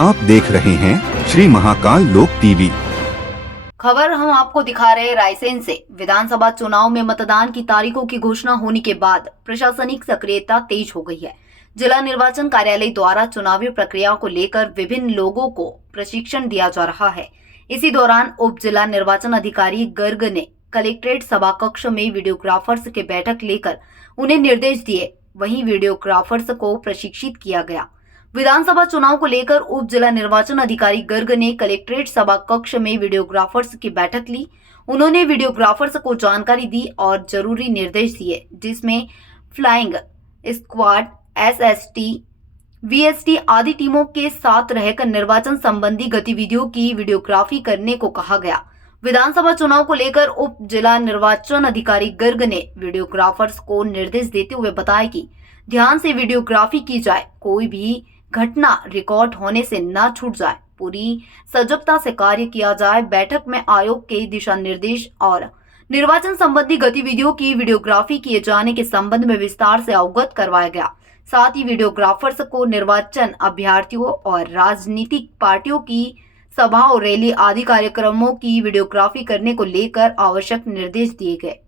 आप देख रहे हैं श्री महाकाल लोक टीवी। खबर हम आपको दिखा रहे रायसेन से। विधानसभा चुनाव में मतदान की तारीखों की घोषणा होने के बाद प्रशासनिक सक्रियता तेज हो गई है। जिला निर्वाचन कार्यालय द्वारा चुनावी प्रक्रिया को लेकर विभिन्न लोगों को प्रशिक्षण दिया जा रहा है। इसी दौरान उप जिला निर्वाचन अधिकारी गर्ग ने कलेक्ट्रेट सभा कक्ष में वीडियोग्राफर्स की बैठक लेकर उन्हें निर्देश दिए। वहीं वीडियोग्राफर्स को प्रशिक्षित किया गया। विधानसभा चुनाव को लेकर उप जिला निर्वाचन अधिकारी गर्ग ने कलेक्ट्रेट सभा कक्ष में वीडियोग्राफर्स की बैठक ली। उन्होंने वीडियोग्राफर्स को जानकारी दी और जरूरी निर्देश दिए, जिसमें फ्लाइंग स्क्वाड, एसएसटी, वीएसटी आदि टीमों के साथ रहकर निर्वाचन संबंधी गतिविधियों की वीडियोग्राफी करने को कहा गया। विधानसभा चुनाव को लेकर उप जिला निर्वाचन अधिकारी गर्ग ने वीडियोग्राफर्स को निर्देश देते हुए बताया कि ध्यान से वीडियोग्राफी की जाए, कोई भी घटना रिकॉर्ड होने से न छूट जाए, पूरी सजगता से कार्य किया जाए। बैठक में आयोग के दिशा निर्देश और निर्वाचन संबंधी गतिविधियों की वीडियोग्राफी किए जाने के संबंध में विस्तार से अवगत करवाया गया। साथ ही वीडियोग्राफर्स को निर्वाचन अभ्यर्थियों और राजनीतिक पार्टियों की सभा और रैली आदि कार्यक्रमों की वीडियोग्राफी करने को लेकर आवश्यक निर्देश दिए गए।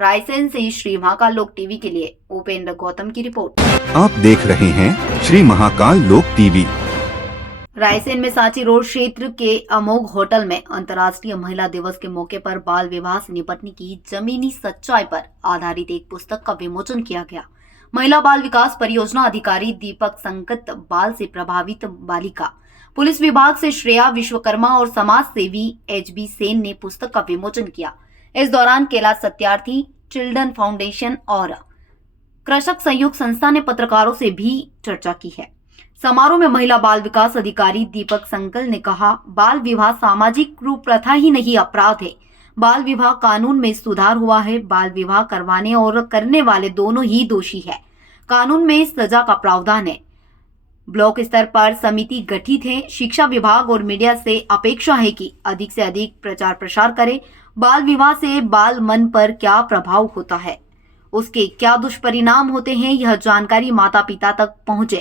रायसेन से श्री महाकाल लोक टीवी के लिए उपेंद्र गौतम की रिपोर्ट। आप देख रहे हैं श्री महाकाल लोक टीवी। रायसेन में सांची रोड क्षेत्र के अमोघ होटल में अंतर्राष्ट्रीय महिला दिवस के मौके पर बाल विवाह से निपटने की जमीनी सच्चाई पर आधारित एक पुस्तक का विमोचन किया गया। महिला बाल विकास परियोजना अधिकारी दीपक संकट, बाल से प्रभावित बालिका, पुलिस विभाग से श्रेया विश्वकर्मा और समाज सेवी एचबी सेन ने पुस्तक का विमोचन किया। इस दौरान कैलाश सत्यार्थी, चिल्ड्रन फाउंडेशन और कृषक सहयोग संस्था ने पत्रकारों से भी चर्चा की है। समारोह में महिला बाल विकास अधिकारी दीपक संकल ने कहा, बाल विवाह सामाजिक कुप्रथा ही नहीं, अपराध है। बाल विवाह कानून में सुधार हुआ है। बाल विवाह करवाने और करने वाले दोनों ही दोषी है। कानून में सजा का प्रावधान है। ब्लॉक स्तर पर समिति गठित है। शिक्षा विभाग और मीडिया से अपेक्षा है कि अधिक से अधिक प्रचार प्रसार करे। बाल विवाह से बाल मन पर क्या प्रभाव होता है, उसके क्या दुष्परिणाम होते हैं, यह जानकारी माता पिता तक पहुंचे,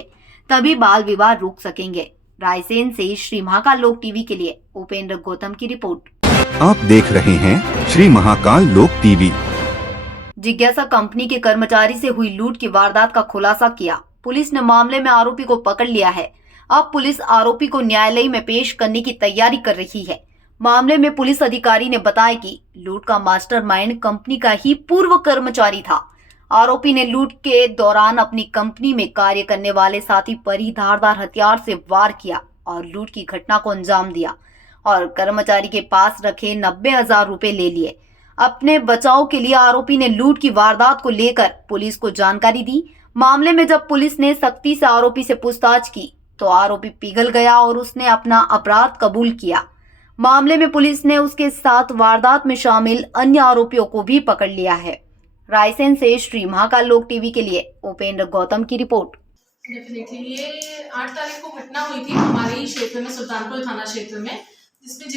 तभी बाल विवाह रोक सकेंगे। रायसेन से श्री महाकाल लोक टीवी के लिए उपेंद्र गौतम की रिपोर्ट। आप देख रहे हैं श्री महाकाल लोक टीवी। जिज्ञासा कंपनी के कर्मचारी से हुई लूट की वारदात का खुलासा किया। पुलिस ने मामले में आरोपी को पकड़ लिया है। अब पुलिस आरोपी को न्यायालय में पेश करने की तैयारी कर रही है। मामले में पुलिस अधिकारी ने बताया कि लूट का मास्टरमाइंड कंपनी का ही पूर्व कर्मचारी था। आरोपी ने लूट के दौरान अपनी कंपनी में कार्य करने वाले साथी पर ही धारदार हथियार से वार किया और लूट की घटना को अंजाम दिया और कर्मचारी के पास रखे 90,000 रुपए ले लिए। अपने बचाव के लिए आरोपी ने लूट की वारदात को लेकर पुलिस को जानकारी दी। मामले में जब पुलिस ने सख्ती से आरोपी से पूछताछ की तो आरोपी पिघल गया और उसने अपना अपराध कबूल किया। मामले में पुलिस ने उसके साथ वारदात में शामिल अन्य आरोपियों को भी पकड़ लिया है। रायसेन से श्री महाकाल लोक टीवी के लिए उपेंद्र गौतम की रिपोर्ट। डेफिनेटली ये 8 तारीख को घटना हुई थी हमारे ही क्षेत्र में, सुल्तानपुर थाना क्षेत्र में, जिसमें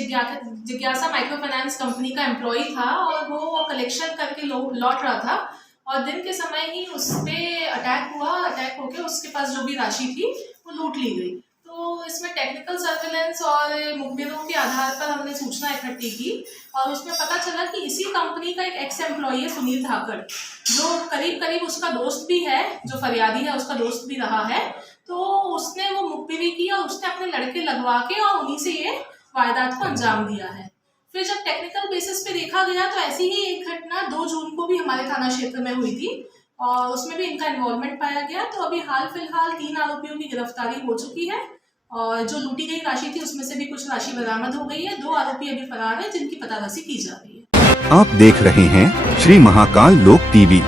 जिज्ञासा माइक्रो फाइनेंस कंपनी का एम्प्लॉय था और वो कलेक्शन करके लौट रहा था और दिन के समय ही उस पर अटैक हुआ। अटैक होकर उसके पास जो भी राशि थी वो लूट ली गई। तो इसमें टेक्निकल सर्वेलेंस और मुखबिरों के आधार पर हमने सूचना इकट्ठी की और उसमें पता चला कि इसी कंपनी का एक एक्स एम्प्लॉई है, सुनील धाकड़, जो करीब उसका दोस्त भी है, जो फरियादी है उसका दोस्त भी रहा है। तो उसने वो मुखबिरी की और उसने अपने लड़के लगवा के और उन्हीं से ये वारदात को अंजाम दिया है। फिर जब टेक्निकल बेसिस पे देखा गया तो ऐसी ही एक घटना 2 जून को भी हमारे थाना क्षेत्र में हुई थी और उसमें भी इनका इन्वॉल्वमेंट पाया गया। तो अभी हाल फिलहाल 3 आरोपियों की गिरफ्तारी हो चुकी है और जो लूटी गई राशि थी उसमें से भी कुछ राशि बरामद हो गई है। 2 आरोपी अभी फरार है जिनकी पतारासी की जा रही है। आप देख रहे हैं श्री महाकाल लोक टीवी।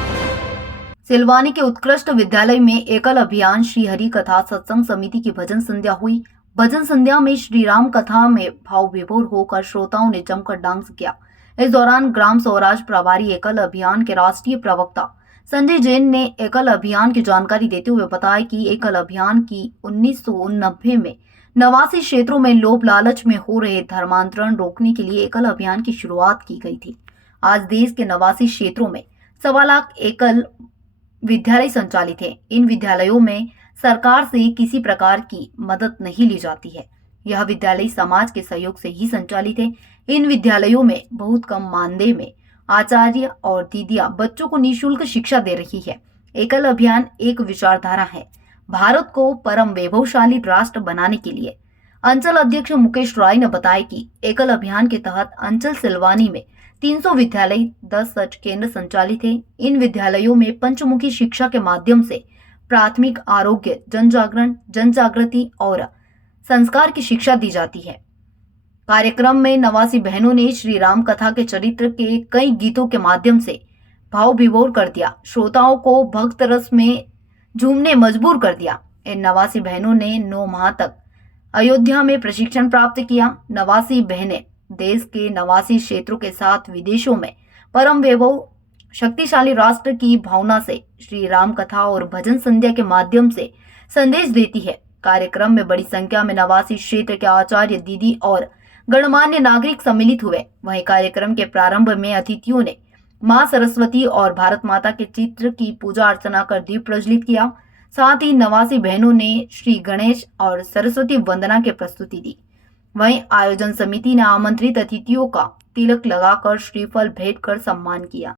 सिलवानी के उत्कृष्ट विद्यालय में एकल अभियान श्री हरि कथा सत्संग समिति की भजन संध्या हुई। भजन संध्या में श्री राम कथा में भाव विभोर होकर श्रोताओं ने जमकर डांस किया। इस दौरान ग्राम स्वराज प्रभारी एकल अभियान के राष्ट्रीय प्रवक्ता संजय जैन ने एकल अभियान की जानकारी देते हुए बताया कि एकल अभियान की 1990 में 89 क्षेत्रों में लोभ लालच में हो रहे धर्मांतरण रोकने के लिए एकल अभियान की शुरुआत की गई थी। आज देश के 89 क्षेत्रों में 1.25 लाख एकल विद्यालय संचालित है। इन विद्यालयों में सरकार से किसी प्रकार की मदद नहीं ली जाती है। यह विद्यालय समाज के सहयोग से ही संचालित है। इन विद्यालयों में बहुत कम मानदेय में आचार्य और दीदियां बच्चों को निःशुल्क शिक्षा दे रही है। एकल अभियान एक विचारधारा है भारत को परम वैभवशाली राष्ट्र बनाने के लिए। अंचल अध्यक्ष मुकेश राय ने बताया कि एकल अभियान के तहत अंचल सिलवानी में 300 विद्यालय 10 सच केंद्र संचालित है। इन विद्यालयों में पंचमुखी शिक्षा के माध्यम से प्राथमिक आरोग्य, जन जागरण, जन जागृति और संस्कार की शिक्षा दी जाती है। कार्यक्रम में नवासी बहनों ने श्री राम कथा के चरित्र के कई गीतों के माध्यम से भाव विभोर कर दिया। श्रोताओं को भक्त रस में झूमने मजबूर कर दिया। इन नवासी बहनों ने 9 माह तक अयोध्या में प्रशिक्षण प्राप्त किया। नवासी बहनें देश के 89 क्षेत्रों के साथ विदेशों में परम वैभव शक्तिशाली राष्ट्र की भावना से श्री राम कथा और भजन संध्या के माध्यम से संदेश देती है। कार्यक्रम में बड़ी संख्या में 89 क्षेत्र के आचार्य, दीदी और गणमान्य नागरिक सम्मिलित हुए। वहीं कार्यक्रम के प्रारंभ में अतिथियों ने मां सरस्वती और भारत माता के चित्र की पूजा अर्चना कर दीप प्रज्वलित किया। साथ ही 89 बहनों ने श्री गणेश और सरस्वती वंदना की प्रस्तुति दी। वहीं आयोजन समिति ने आमंत्रित अतिथियों का तिलक लगाकर श्रीफल भेंट कर सम्मान किया।